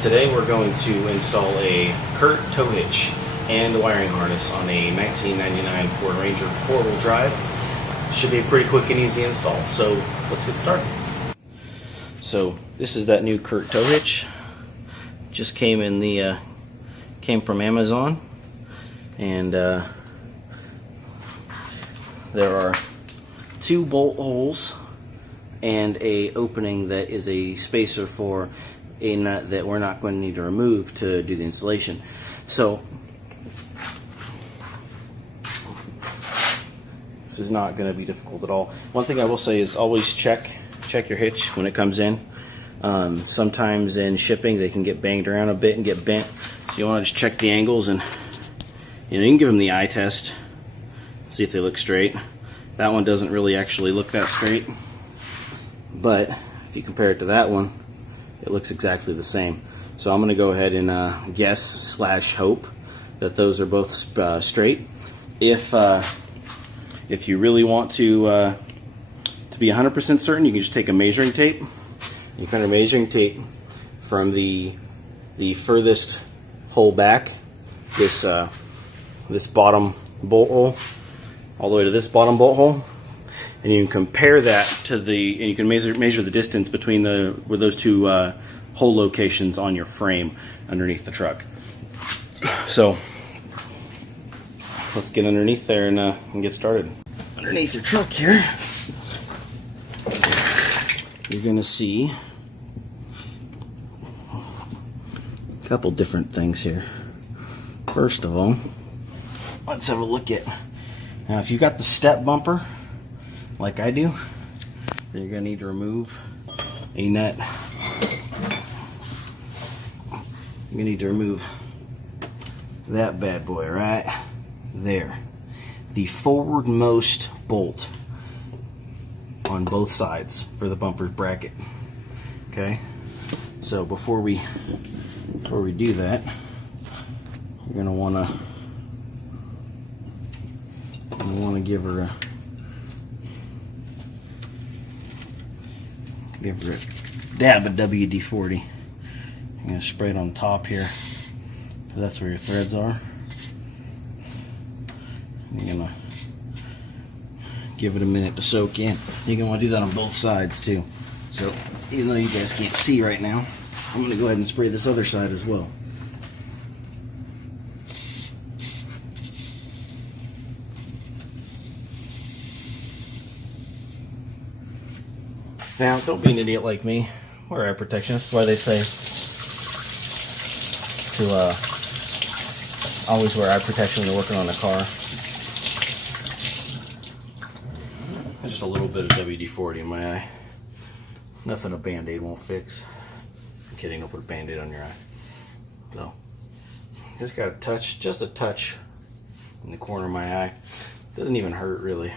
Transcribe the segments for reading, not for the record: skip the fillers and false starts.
Today we're going to install a Curt tow hitch and wiring harness on a 1999 Ford Ranger 4-wheel drive. Should be a pretty quick and easy install, so let's get started. So this is that new Curt tow hitch. Just came in the came from Amazon, and there are 2 bolt holes and a opening that is a spacer for a nut that we're not going to need to remove to do the installation. So this is not going to be difficult at all. One thing I will say is always check your hitch when it comes in. Sometimes in shipping they can get banged around a bit and get bent, so you want to just check the angles, and you can give them the eye test, see if they look straight. That one doesn't really actually look that straight, but if you compare it to that one, it looks exactly the same. So I'm going to go ahead and guess/hope that those are both straight. If you really want to be 100% certain, you can just take a measuring tape. You kind of measuring tape from the furthest hole back, this bottom bolt hole, all the way to this bottom bolt hole, and you can compare that to and you can measure the distance between those 2 hole locations on your frame underneath the truck. So let's get underneath there and get started. Underneath your truck here, you're gonna see a couple different things here. First of all, let's have a look at, now if you've got the step bumper like I do, then you're going to need to remove a nut. You're going to need to remove that bad boy right there, the forwardmost bolt on both sides for the bumper bracket. Okay, so before we do that, you're going to want to give her a dab of WD-40. I'm going to spray it on top here, so that's where your threads are. You're going to give it a minute to soak in. You're going to want to do that on both sides too. So even though you guys can't see right now, I'm going to go ahead and spray this other side as well. Now, don't be an idiot like me. Wear eye protection. That's why they say to always wear eye protection when you're working on a car. Just a little bit of WD-40 in my eye. Nothing a Band-Aid won't fix. I'm kidding, don't put a Band-Aid on your eye. So, just got a touch, just a touch in the corner of my eye. Doesn't even hurt really.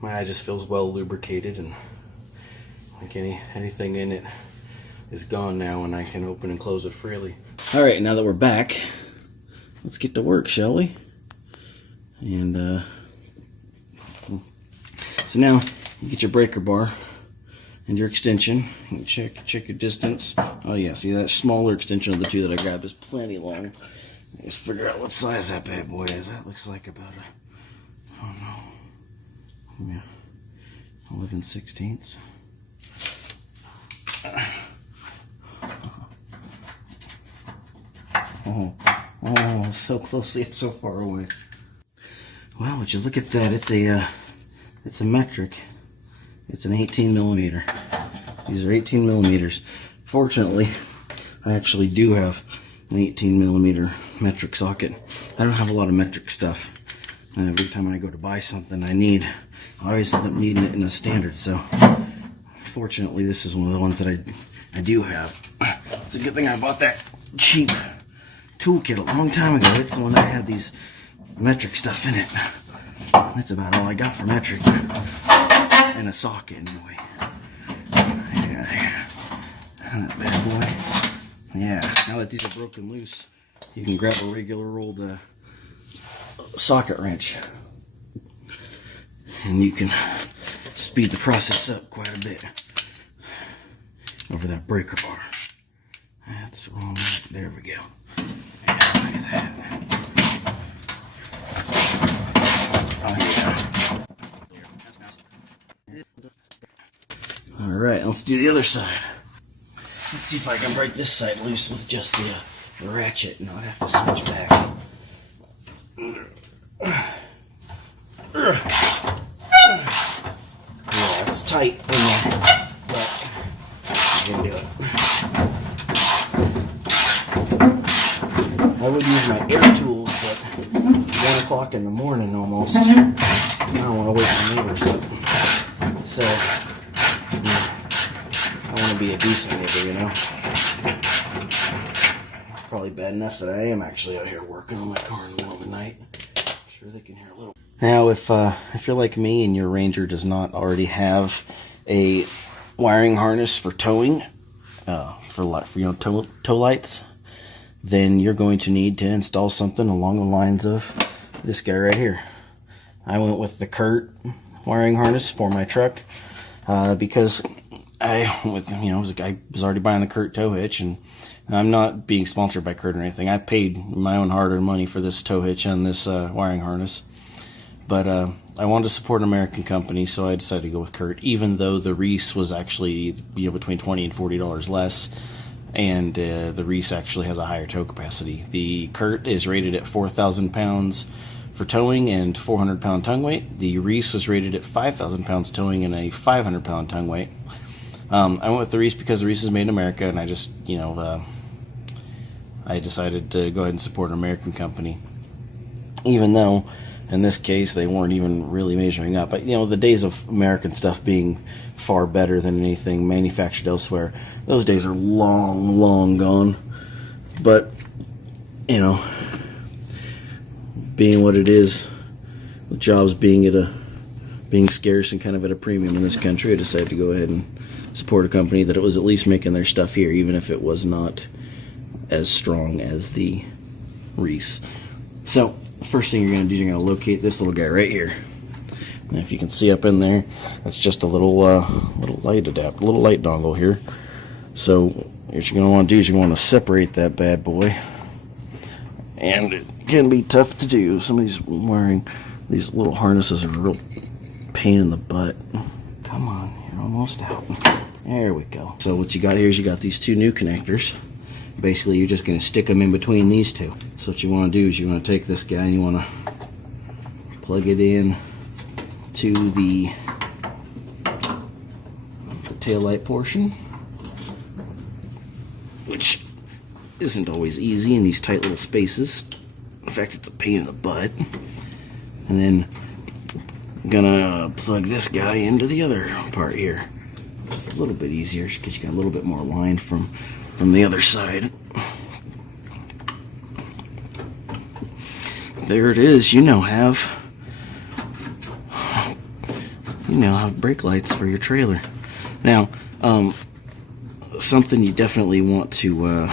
My eye just feels well lubricated, and like anything in it is gone now, and I can open and close it freely. Alright, now that we're back, let's get to work, shall we? And so now you get your breaker bar and your extension. You can check your distance. Oh yeah, see that smaller extension of the 2 that I grabbed is plenty long. Just figure out what size that bad boy is. That looks like about a, I don't know, 11/16. Oh, so closely, it's so far away. Well, would you look at that? It's a metric. It's an 18 millimeter. These are 18 millimeters. Fortunately, I actually do have an 18 millimeter metric socket. I don't have a lot of metric stuff. And every time I go to buy something I always end up needing it in a standard. So fortunately, this is one of the ones that I do have. It's a good thing I bought that cheap toolkit a long time ago. It's the one that had these metric stuff in it. That's about all I got for metric. And a socket anyway. Yeah, that bad boy. Yeah, now that these are broken loose, you can grab a regular old socket wrench, and you can speed the process up quite a bit over that breaker bar. That's the wrong one. There we go. Yeah, look at that. Oh yeah. Alright, let's do the other side. Let's see if I can break this side loose with just the ratchet and not have to switch back. Yeah, it's tight in there, but I can do it. I would use my air tools, but it's 1 o'clock in the morning almost. I don't want to wake my neighbors up. So, I want to be a decent neighbor, you know? It's probably bad enough that I am actually out here working on my car in the middle of the night. I'm sure they can hear a little. Now, if you're like me and your Ranger does not already have a wiring harness for towing, for tow lights, then you're going to need to install something along the lines of this guy right here. I went with the Curt wiring harness for my truck because I was already buying the Curt tow hitch, and I'm not being sponsored by Curt or anything. I paid my own hard-earned money for this tow hitch and this wiring harness. But I wanted to support an American company, so I decided to go with Curt, even though the Reese was actually between $20 and $40 less, and the Reese actually has a higher tow capacity. The Curt is rated at 4,000 pounds for towing and 400-pound tongue weight. The Reese was rated at 5,000 pounds towing and a 500-pound tongue weight. I went with the Reese because the Reese is made in America, and I just, I decided to go ahead and support an American company, even though in this case they weren't even really measuring up. But the days of American stuff being far better than anything manufactured elsewhere, those days are long, long gone. But being what it is, with jobs being being scarce and kind of at a premium in this country, I decided to go ahead and support a company that it was at least making their stuff here, even if it was not as strong as the Reese. So the first thing you're going to do, you're going to locate this little guy right here. And if you can see up in there, that's just a little light light dongle here. So what you're going to want to do is you're going to separate that bad boy. And it can be tough to do. Some of these little harnesses are a real pain in the butt. Come on, you're almost out. There we go. So what you got here is you got these two new connectors. Basically, you're just going to stick them in between these two. So what you want to do is you want to take this guy and you want to plug it in to the taillight portion, which isn't always easy in these tight little spaces. In fact, it's a pain in the butt. And then I'm gonna plug this guy into the other part here. It's a little bit easier because you got a little bit more line from the other side. There it is. You now have brake lights for your trailer. Now, something you definitely want to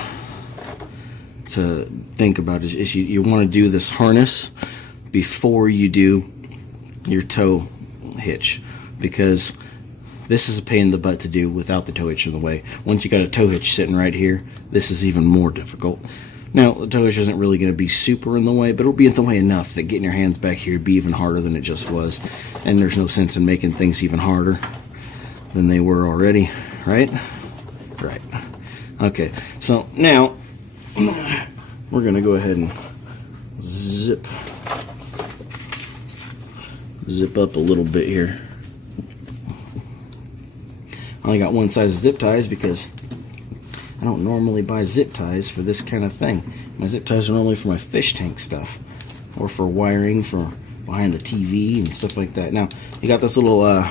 think about is you want to do this harness before you do your tow hitch, because this is a pain in the butt to do without the tow hitch in the way. Once you got a tow hitch sitting right here, this is even more difficult. Now, the tow hitch isn't really going to be super in the way, but it'll be in the way enough that getting your hands back here would be even harder than it just was. And there's no sense in making things even harder than they were already, right? Right. Okay, so now we're going to go ahead and zip up a little bit here. I only got one size of zip ties because I don't normally buy zip ties for this kind of thing. My zip ties are normally for my fish tank stuff or for wiring for behind the TV and stuff like that. Now, you got this little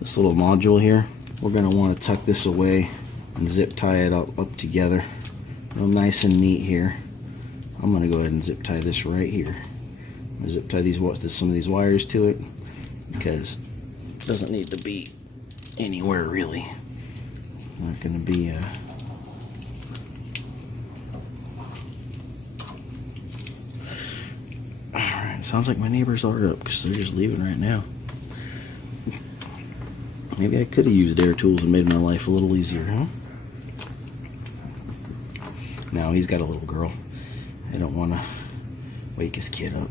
module here. We're going to want to tuck this away and zip tie it up together. Real nice and neat here. I'm going to go ahead and zip tie this right here. I'm going to zip tie some of these wires to it because it doesn't need to be anywhere really. Not going to be Alright, sounds like my neighbors are up because they're just leaving right now. Maybe I could have used air tools and made my life a little easier, huh? No, he's got a little girl. I don't want to wake his kid up.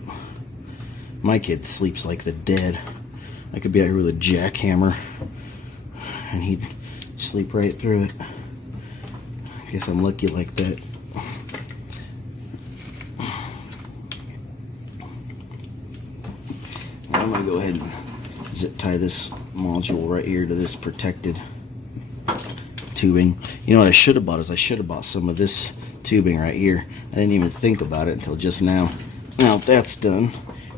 My kid sleeps like the dead. I could be out here with a jackhammer and he'd sleep right through it. I guess I'm lucky like that. I'm going to go ahead and zip tie this module right here to this protected tubing. You know what I should have bought is I should have bought some of this tubing right here. I didn't even think about it until just now. Now that's done,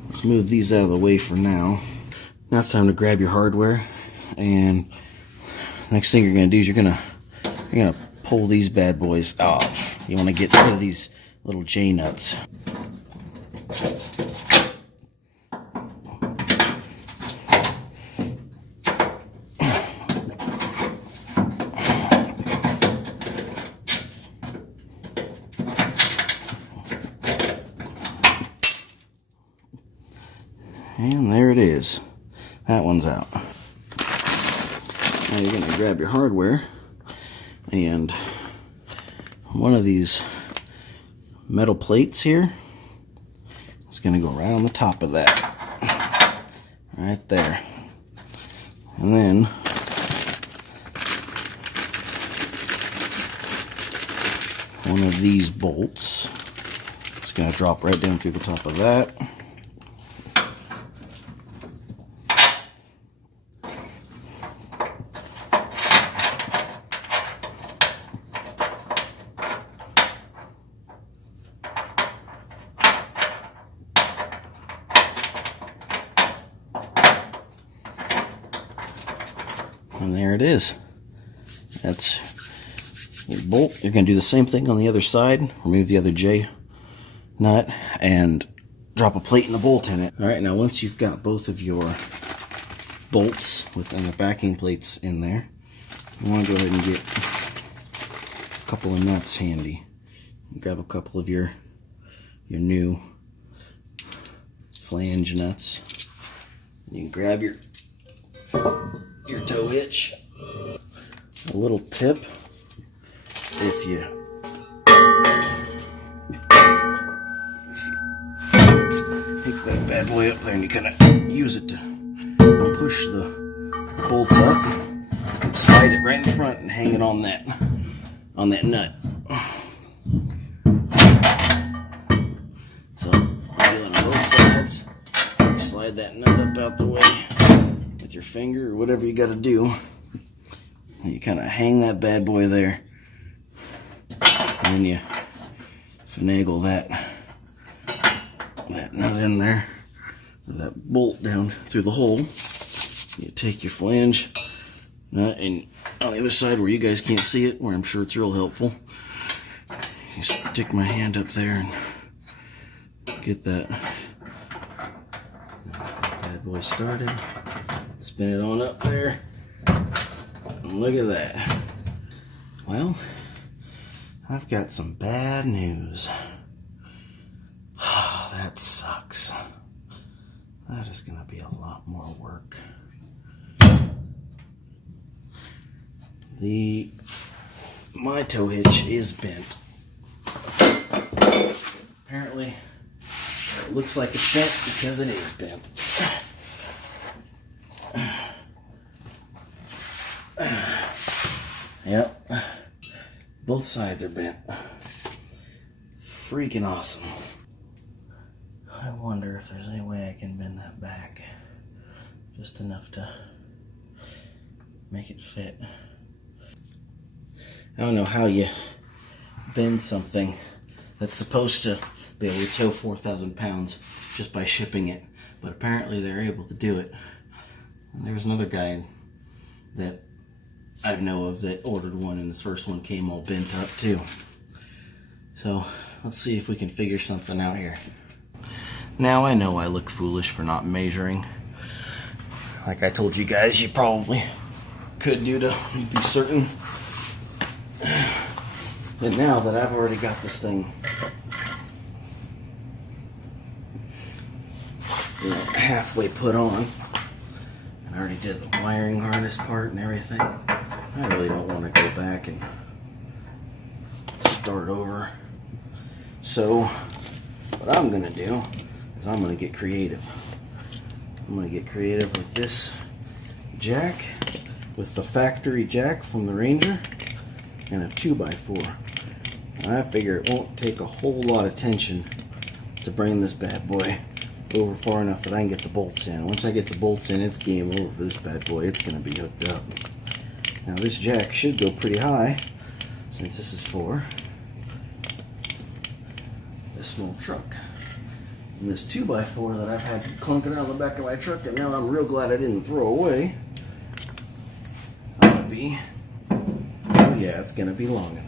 let's move these out of the way for now. Now it's time to grab your hardware, and next thing you're going to do is you're going to pull these bad boys off. You want to get rid of these little J-nuts. And there it is. That one's out. Now you're going to grab your hardware, and one of these metal plates here is going to go right on the top of that. Right there. And then one of these bolts is going to drop right down through the top of that. And there it is. That's your bolt. You're going to do the same thing on the other side. Remove the other J nut and drop a plate and a bolt in it. Alright, now once you've got both of your bolts and the backing plates in there, you want to go ahead and get a couple of nuts handy. Grab a couple of your new flange nuts. You can grab your tow hitch. A little tip: if you pick that bad boy up there and you kind of use it to push the bolts up, you can slide it right in front and hang it on that nut. So do it on both sides. You slide that nut up out the way with your finger or whatever you got to do. And you kind of hang that bad boy there, and then you finagle that nut in there, or that bolt down through the hole. You take your flange nut, and on the other side where you guys can't see it, where I'm sure it's real helpful, you stick my hand up there and get that bad boy started. Spin it on up there. And look at that. Well, I've got some bad news. Oh, that sucks. That is going to be a lot more work. My tow hitch is bent. Apparently, it looks like it's bent because it is bent. Yep, both sides are bent. Freaking awesome. I wonder if there's any way I can bend that back just enough to make it fit. I don't know how you bend something that's supposed to be able to tow 4,000 pounds just by shipping it, but apparently they're able to do it. And there was another guy that I know of that ordered one, and this first one came all bent up too. So let's see if we can figure something out here. Now I know I look foolish for not measuring. Like I told you guys, you probably could do to be certain. But now that I've already got this thing halfway put on, and I already did the wiring harness part and everything, I really don't want to go back and start over. So what I'm gonna do is I'm gonna get creative. I'm gonna get creative with this jack, with the factory jack from the Ranger, and a 2x4. I figure it won't take a whole lot of tension to bring this bad boy over far enough that I can get the bolts in. Once I get the bolts in, it's game over for this bad boy. It's gonna be hooked up. Now this jack should go pretty high, since this is for this small truck. And this 2x4 that I've had clunking around the back of my truck that now I'm real glad I didn't throw away, oh yeah, it's gonna be long enough.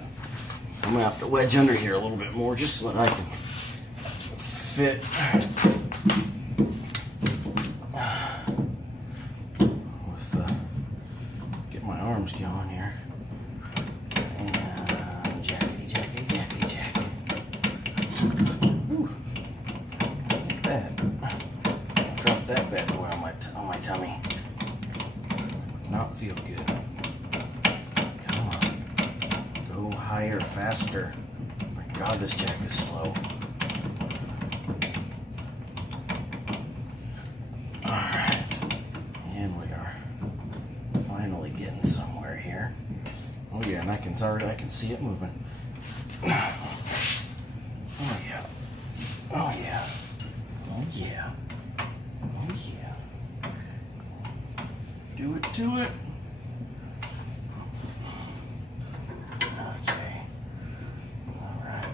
I'm gonna have to wedge under here a little bit more just so that I can fit with get my arms going here. Tummy. Not feel good. Come on. Go higher, faster. My God, this jack is slow. Alright. And we are finally getting somewhere here. Oh yeah, and I can see it moving. Oh yeah. Oh yeah. Oh yeah. Oh yeah. Do it to it. Okay. Alright.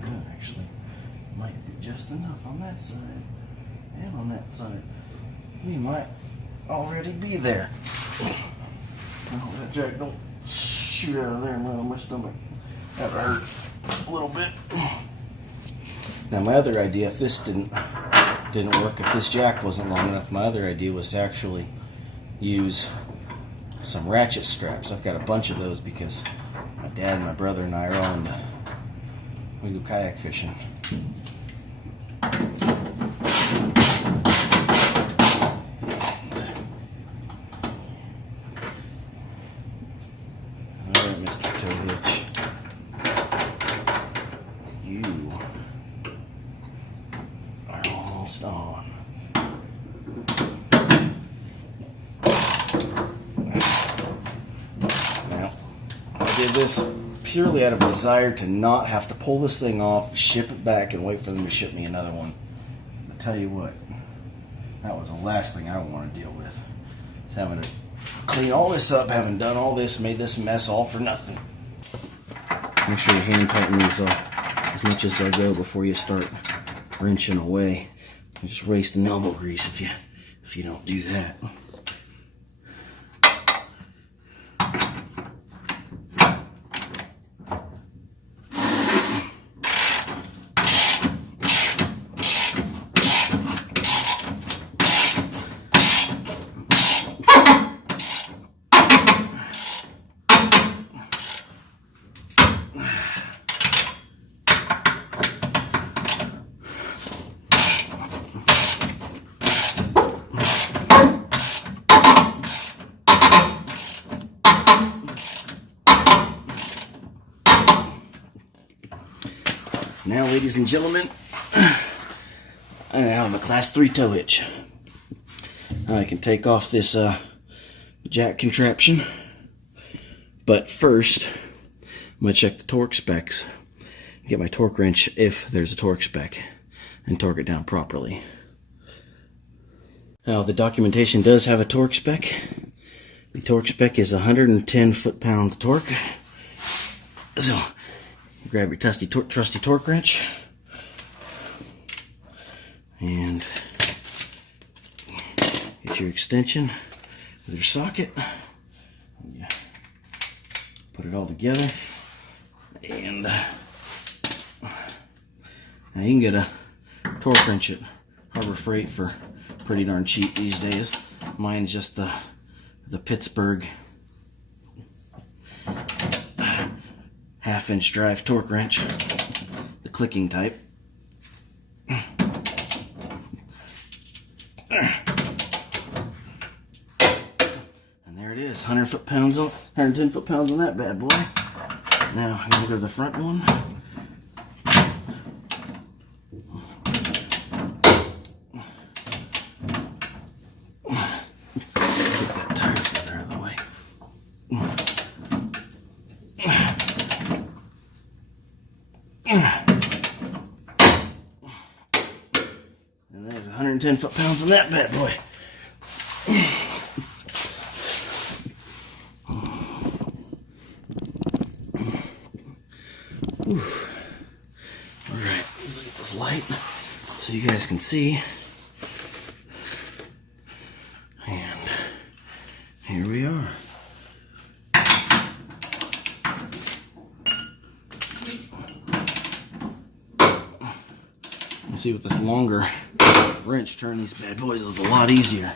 That actually might be just enough on that side. And on that side. We might already be there. Oh, that jack don't shoot out of there and land on my stomach. That hurts a little bit. Now my other idea, if this didn't work, if this jack wasn't long enough, my other idea was to actually use some ratchet straps. I've got a bunch of those because my dad and my brother and I are all into, we go kayak fishing. Alright, Mr. Tow Hitch. You are almost on. Now, I did this purely out of a desire to not have to pull this thing off, ship it back, and wait for them to ship me another one. I tell you what, that was the last thing I want to deal with. Is having to clean all this up, having done all this, made this mess all for nothing. Make sure you hand tighten these as much as they'll go before you start wrenching away. You're just wasting elbow grease if you don't do that. Now, ladies and gentlemen, I have a class 3 tow hitch. I can take off this jack contraption, but first I'm going to check the torque specs, get my torque wrench if there's a torque spec, and torque it down properly. Now, the documentation does have a torque spec. The torque spec is 110 foot-pounds torque. So, grab your trusty torque wrench and get your extension with your socket. You put it all together, and now you can get a torque wrench at Harbor Freight for pretty darn cheap these days. Mine's just the Pittsburgh half-inch drive torque wrench, the clicking type. And there it is, 110 foot-pounds on that bad boy. Now I'm gonna go to the front one. Get that tire feather out of the way. And there's 110 foot-pounds on that bad boy. Alright, let's get this light so you guys can see. And here we are. You see, with this longer wrench, turning these bad boys is a lot easier.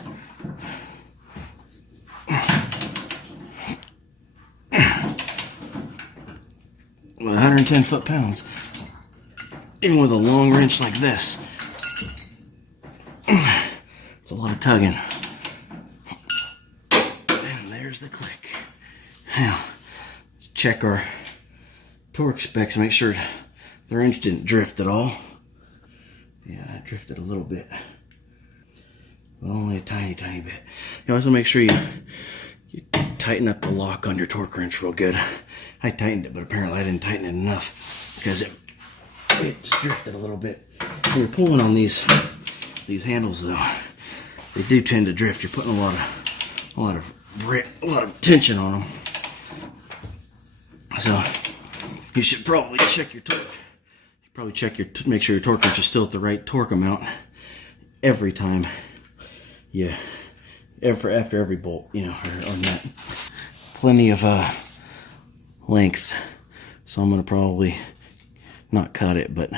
With 110 foot-pounds, even with a long wrench like this, it's a lot of tugging. And there's the click. Now, let's check our torque specs and make sure the wrench didn't drift at all. Yeah, it drifted a little bit, but only a tiny, tiny bit. You also make sure you tighten up the lock on your torque wrench real good. I tightened it, but apparently I didn't tighten it enough because it just drifted a little bit. When you're pulling on these handles, though, they do tend to drift. You're putting a lot of tension on them. So you should probably check your torque. Make sure your torque wrench is still at the right torque amount every time. Yeah, after every bolt, you know, on that. Plenty of length, so I'm gonna probably not cut it, but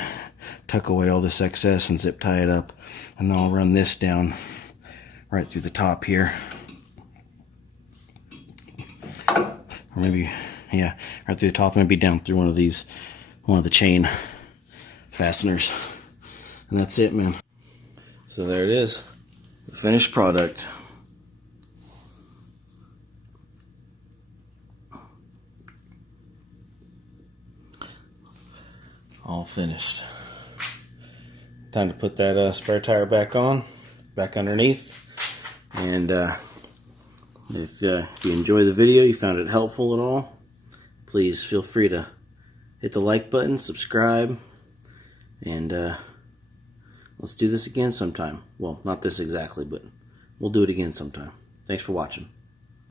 tuck away all this excess and zip tie it up, and then I'll run this down right through the top here, or maybe, yeah, right through the top, maybe down through one of the chain fasteners, and that's it, man. So there it is, the finished product. All finished. Time to put that spare tire back underneath. And if you enjoy the video, you found it helpful at all, please feel free to hit the like button, subscribe, and let's do this again sometime. Well, not this exactly, but we'll do it again sometime. Thanks for watching.